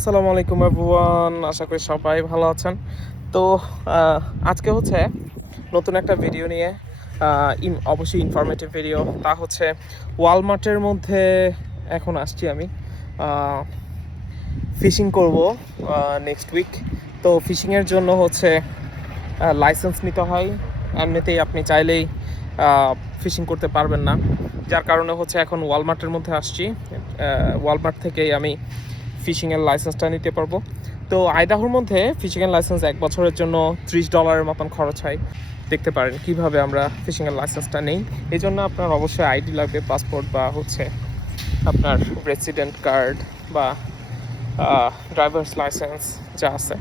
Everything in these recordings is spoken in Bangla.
আসসালামু আলাইকুম এভরিওয়ান, আশা করি সবাই ভালো আছেন। তো আজকে হচ্ছে নতুন একটা ভিডিও নিয়ে অবশ্যই ইনফরমেটিভ ভিডিও তা হচ্ছে ওয়ালমার্টের মধ্যে এখন আসছি আমি। ফিশিং করব নেক্সট উইক তো ফিশিংয়ের জন্য হচ্ছে লাইসেন্স নিতে হয়। এমনিতেই আপনি চাইলেই ফিশিং করতে পারবেন না। যার কারণে হচ্ছে এখন ওয়ালমার্টের মধ্যে আসছি। ওয়ালমার্ট থেকেই আমি ফিশিংয়ের লাইসেন্সটা নিতে পারব। তো আইদাহোর মধ্যে ফিশিংয়ের লাইসেন্স এক বছরের জন্য ত্রিশ ডলারের মতন খরচ হয়। দেখতে পারেন কীভাবে আমরা ফিশিংয়ের লাইসেন্সটা নেই। এই জন্য আপনার অবশ্যই আইডি লাগবে পাসপোর্ট বা হচ্ছে আপনার রেসিডেন্ট কার্ড বা ড্রাইভার্স লাইসেন্স যা আছে।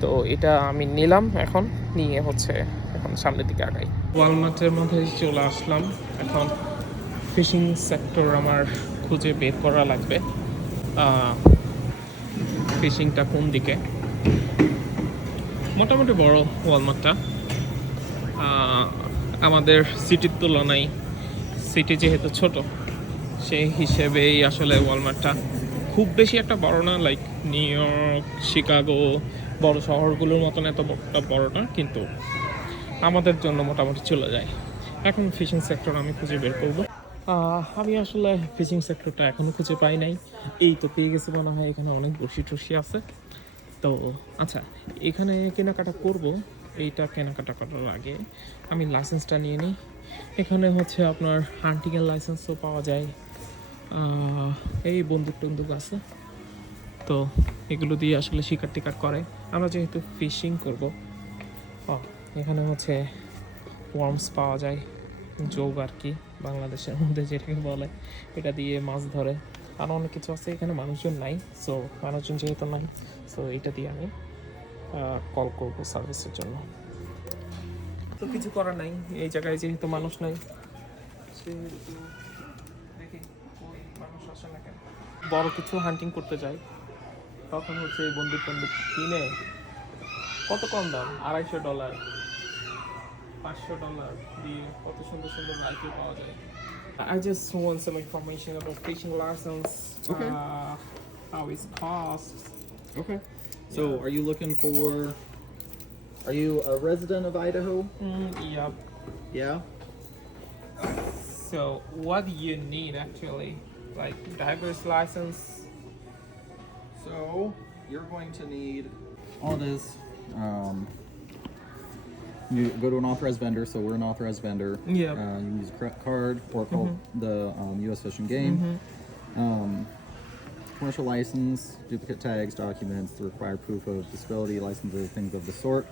তো এটা আমি নিলাম এখন, নিয়ে হচ্ছে এখন সামনের দিকে আগাই। ওয়ালমার্টের মধ্যে চলে আসলাম। এখন ফিশিং সেক্টর আমার খুঁজে বের করা লাগবে। ফিশিংটা কোন দিকে? মোটামুটি বড় ওয়ালমার্টটা। আমাদের সিটির তুলনায় সিটি যেহেতু ছোট, সেই হিসেবেই আসলে ওয়ালমার্টটা খুব বেশি একটা বড় না লাইক নিউ ইয়র্ক শিকাগো বড় শহরগুলোর মতন এত বড় না, কিন্তু আমাদের জন্য মোটামুটি চলে যায়। এখন ফিশিং সেক্টর আমি খুঁজে বের করব। আমি আসলে ফিশিং সেক্টরটা এখনও খুঁজে পাই নাই। এই তো পেয়ে গেছে মনে হয় এখানে অনেক বসি টসি আছে। তো আচ্ছা এখানে কেনাকাটা করব। এইটা কেনাকাটা করার আগে আমি লাইসেন্সটা নিয়ে নিই। এখানে হচ্ছে আপনার হান্টিংয়ের লাইসেন্সও পাওয়া যায়। এই বন্দুক টন্দুক আছে। তো এগুলো দিয়ে আসলে শিকার টিকার করে। আমরা যেহেতু ফিশিং করব এখানে হচ্ছে ওয়ার্মস পাওয়া যায়। যোগ আর কি। বাংলাদেশের মধ্যে যেটাকে বলে, এটা দিয়ে মাছ ধরে। আরও অনেক কিছু আছে, এখানে মানুষজন নাই সো মানুষজন যেহেতু নাই সো এটা দিয়ে আমি কল করব সার্ভিসের জন্য। তো কিছু করার নাই, এই জায়গায় যেহেতু মানুষ নাই দেখি মানুষ আসে না বড় কিছু হান্টিং করতে যাই, তখন হচ্ছে এই বন্দুক বন্দুক কিনে, কত কম দাম? আড়াইশো dollar. পাঁচশো ডলার দিয়ে কত সুন্দর সুন্দর রাইফেল পাওয়া যায় I just want some information about fishing license, Okay. uh, how it costs. Okay. So, are you looking for? Are you a resident of Idaho? Mm, yep. Yeah. So what do you need actually? Like driver's license? So you're going to need all this. Um, you go to an authorized vendor. So we're an authorized vendor. Yeah. Uh, you can use a credit card or call the um, U.S. Fish and Game. Um, commercial license, duplicate tags, documents, the required proof of disability, licenses, things of the sort.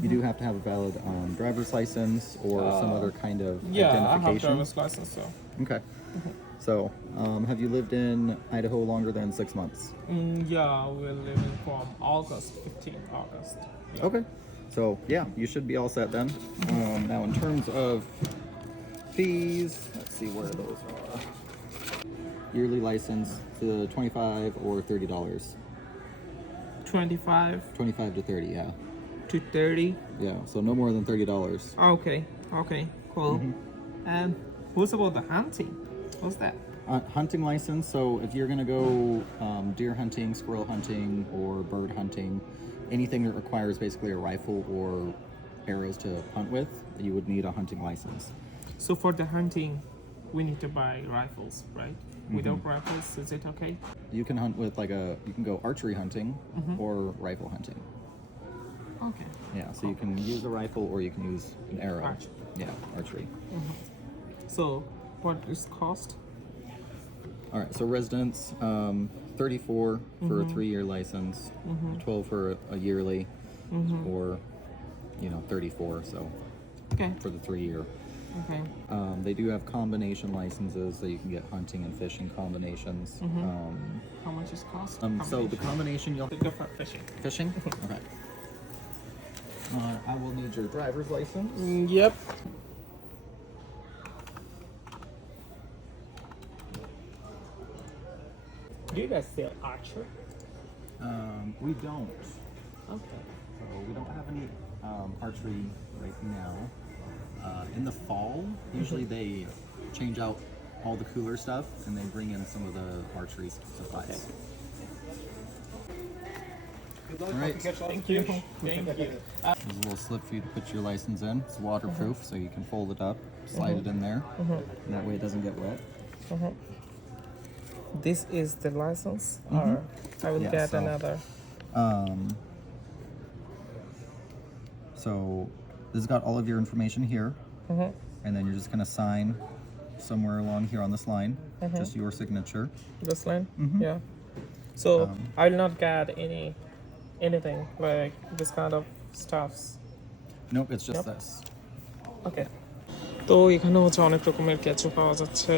You do have to have a valid um, driver's license or some other kind of Yeah, I have identification. driver's license. So Okay. So, um, have you lived in Idaho longer than six months? mm, yeah, we're living from August 15th, August. Yeah. Okay. So, yeah, you should be all set then. Um, now, in terms of fees, let's see where those are. Yearly license to 25 or $30. 25 25 to 30, yeah. to 30. Yeah, so no more than $30. Okay, okay, cool. And what's about the hunting? What's that? Uh, hunting license. So if you're gonna go um, deer hunting, squirrel hunting, or bird hunting, anything that requires basically a rifle or arrows to hunt with, you would need a hunting license. So for the hunting, we need to buy rifles, right? Mm-hmm. Without rifles, is it okay? You can hunt with like a you can go archery hunting mm-hmm. or rifle hunting. Okay. Yeah, so you can use a rifle or you can use an arrow. Archery. Yeah, archery. Mm-hmm. So what is cost? All right, so residents, um, 34 for a three-year license, 12 for a yearly, or you know 34 so Okay, for the three-year. okay. Um, they do have combination licenses, so you can get hunting and fishing combinations. Um, How much is cost? um, so the Combination. combination you'll The different fishing. fishing. okay. Uh, I will need your driver's license. Yep. Do you guys sell archer? Um, we don't. Okay. So we don't have any um, archery right now. Uh, in the fall, usually they change out all the cooler stuff and they bring in some of the archery supplies. All right. Thank you. Thank you. There's a little slip for you to put your license in. It's waterproof, so you can fold it up, slide it in there, and that way it doesn't get wet This is the license, or I will Yeah, get so- another. Um, so this has got all of your information here, and then you're just gonna sign somewhere along here on this line, just your signature. This line, Mhm. yeah. So Um, I will not get any anything like this kind of stuffs. Nope, it's just Yep. this. ওকে তো এখানে হচ্ছে অনেক রকমের ক্যাচও পাওয়া যাচ্ছে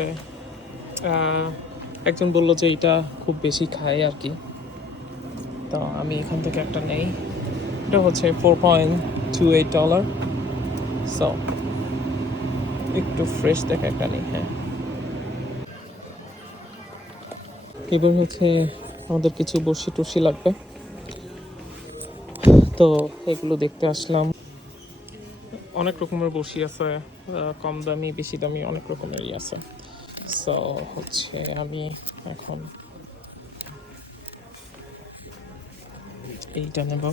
আহ, একজন বলল যে এটা খুব বেশি খায় আর কি। তো আমি এখান থেকে একটা নেই। এটা হচ্ছে four point two eight dollar so একটু ফ্রেশ দেখে একটা নেই হ্যাঁ। এবার হচ্ছে আমাদের কিছু বড়শি টর্শি লাগবে। তো এগুলো দেখতে আসলাম। অনেক রকমের বসি আছে কম দামি, বেশি দামি, অনেক রকমেরই আছে। সো হচ্ছে আমি এখন এইটা নেব।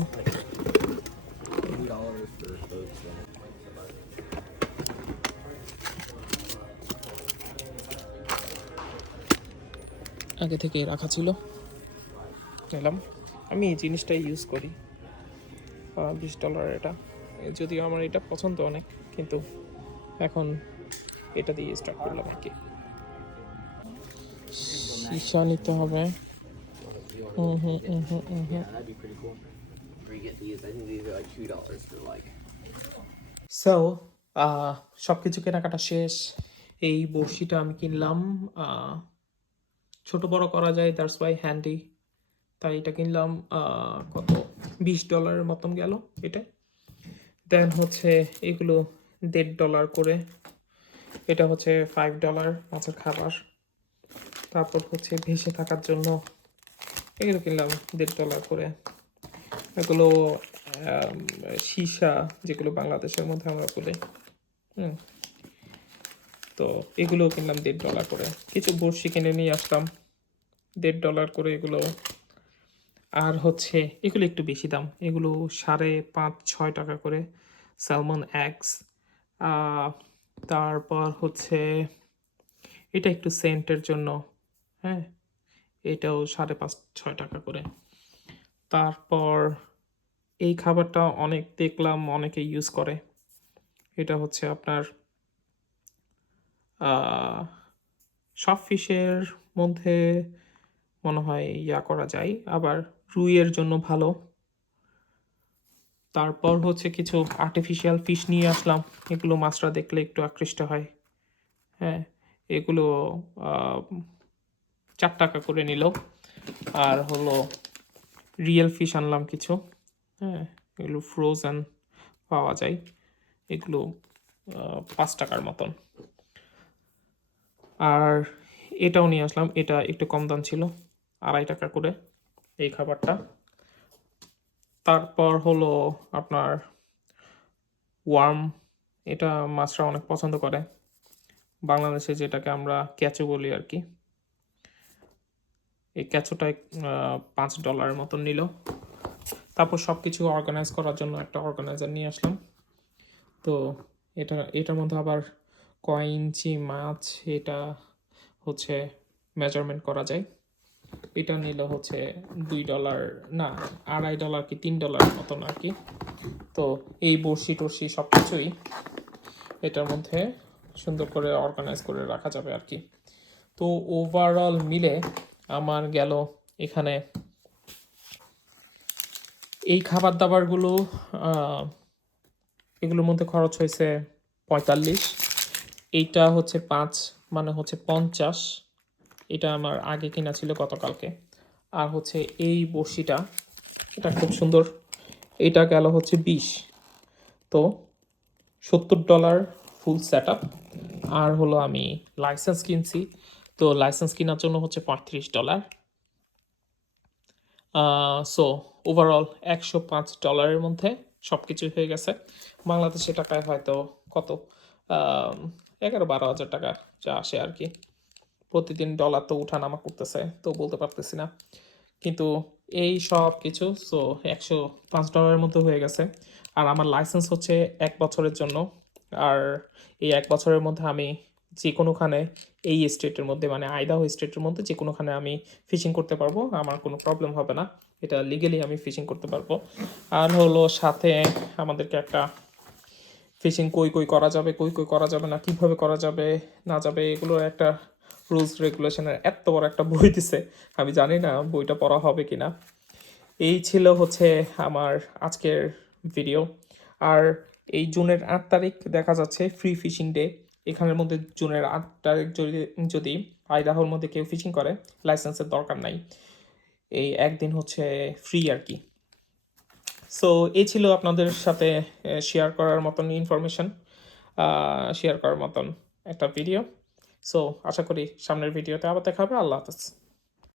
আগে থেকেই রাখা ছিল। নিলাম। আমি এই জিনিসটাই ইউজ করি। বিশ ডলার এটা। যদিও আমার এটা পছন্দ অনেক, কিন্তু এখন এটা দিয়ে স্টার্ট করলাম আর কি। সীসা নিতে হবে। হুম হুম হুম হুম হুম সো সব কিছু কেনাকাটা শেষ। এই বড়শিটা আমি কিনলাম আহ, ছোট বড় করা যায় দ্যাটস ওয়াই হ্যান্ডি তাই এটা কিনলাম কত? বিশ ডলারের মতন গেল এটা। দেন হচ্ছে এগুলো দেড় ডলার করে। এটা হচ্ছে ফাইভ ডলার মাছের খাবার। তারপর হচ্ছে ভেসে থাকার জন্য। এগুলো কিনলাম দেড় ডলার করে। এগুলো সীসা যেগুলো বাংলাদেশের মধ্যে আমরা বলি। হুম। তো এগুলো কিনলাম দেড় ডলার করে। কিছু বড়শি কিনে নিয়ে আসলাম দেড় ডলার করে এগুলো। আর হচ্ছে এগুলো একটু বেশি দাম। এগুলো সাড়ে পাঁচ, ছয় টাকা করে স্যালমন অ্যাক্স তারপর হচ্ছে এটা একটু সেন্টের জন্য। হ্যাঁ এটাও সাড়ে পাঁচ, ছয় টাকা করে। তারপর এই খাবারটা অনেক দেখলাম, অনেকে ইউজ করে। এটা হচ্ছে আপনার সব ফিশের মধ্যে মনে হয় ইয়া করা যায়, আবার রুইয়ের জন্য ভালো। তারপর হচ্ছে কিছু আর্টিফিশিয়াল ফিশ নিয়ে আসলাম, এগুলো মাছরা দেখলে একটু আকৃষ্ট হয়। হ্যাঁ এগুলো চার টাকা করে নিল। আর হলো রিয়েল ফিশ আনলাম কিছু। হ্যাঁ এগুলো ফ্রোজেন পাওয়া যায়। এগুলো পাঁচ টাকার মতন। আর এটাও নিয়ে আসলাম। এটা একটু কম দাম ছিল, আড়াই টাকা করে এই খাবারটা। তারপর হলো আপনার ওয়ার্ম এটা মাছরা অনেক পছন্দ করে। বাংলাদেশে যেটাকে আমরা ক্যাচু বলি আর কি। এই ক্যাচোটা পাঁচ ডলারের মতন নিল। তারপর সব কিছু অর্গানাইজ করার জন্য একটা অর্গানাইজার নিয়ে আসলাম। তো এটা, এটার মধ্যে আবার কয় ইঞ্চি মাছ, এটা হচ্ছে মেজারমেন্ট করা যায়। এটা নিল হচ্ছে দুই ডলার না, আড়াই ডলার কি তিন ডলার মতন আর কি। তো এই বড়শি টর্শি সব কিছুই এটার মধ্যে সুন্দর করে অর্গানাইজ করে রাখা যাবে আর কি। তো ওভারঅল মিলে আমার গেল এখানে। এই খাবার দাবারগুলো এগুলোর মধ্যে খরচ হয়েছে পঁয়তাল্লিশ। এইটা হচ্ছে পাঁচ মানে হচ্ছে পঞ্চাশ। এটা আমার আগে কিনা ছিল গতকালকে। আর হচ্ছে এই বড়শিটা, এটা খুব সুন্দর। এটা গেল হচ্ছে বিশ। তো সত্তর ডলার ফুল সেট আর হলো আমি লাইসেন্স কিনছি। তো লাইসেন্স কেনার জন্য হচ্ছে পঁয়ত্রিশ ডলার। সো ওভারঅল একশো পাঁচ ডলারের মধ্যে সব কিছু হয়ে গেছে। বাংলাদেশে টাকায় হয়তো কত? এগারো বারো হাজার টাকা যা আসে আর কি। প্রতিদিন ডলার তো উঠানামা করতেছে, তো বলতে পারতেছি না। কিন্তু এই সব কিছু সো একশো পাঁচ ডলারের মতো হয়ে গেছে। আর আমার লাইসেন্স হচ্ছে এক বছরের জন্য। আর এই এক বছরের মধ্যে আমি যে কোনোখানে এই স্টেটের মধ্যে মানে আইদাহো স্টেটের মধ্যে যে কোনোখানে আমি ফিশিং করতে পারব, আমার কোনো প্রবলেম হবে না। এটা লিগেলি আমি ফিশিং করতে পারব। আর হলো সাথে আমাদেরকে একটা ফিশিং কই কই করা যাবে, কই কই করা যাবে না, কীভাবে করা যাবে, না যাবে এগুলোর একটা রুলস রেগুলেশনের এত বড় একটা বই দিছে। আমি জানি না বইটা পড়া হবে কি না এই ছিল হচ্ছে আমার আজকের ভিডিও আর এই জুনের আট তারিখ দেখা যাচ্ছে ফ্রি ফিশিং ডে এখানের মধ্যে জুনের আট তারিখ যদি আইদাহর মধ্যে কেউ ফিশিং করে লাইসেন্সের দরকার নাই। এই একদিন হচ্ছে ফ্রি আর কি। সো এই ছিল আপনাদের সাথে শেয়ার করার মতন ইনফরমেশান শেয়ার করার মতন একটা ভিডিও সো আশা করি সামনের ভিডিওতে আবার দেখা হবে। আল্লাহ হাফেজ।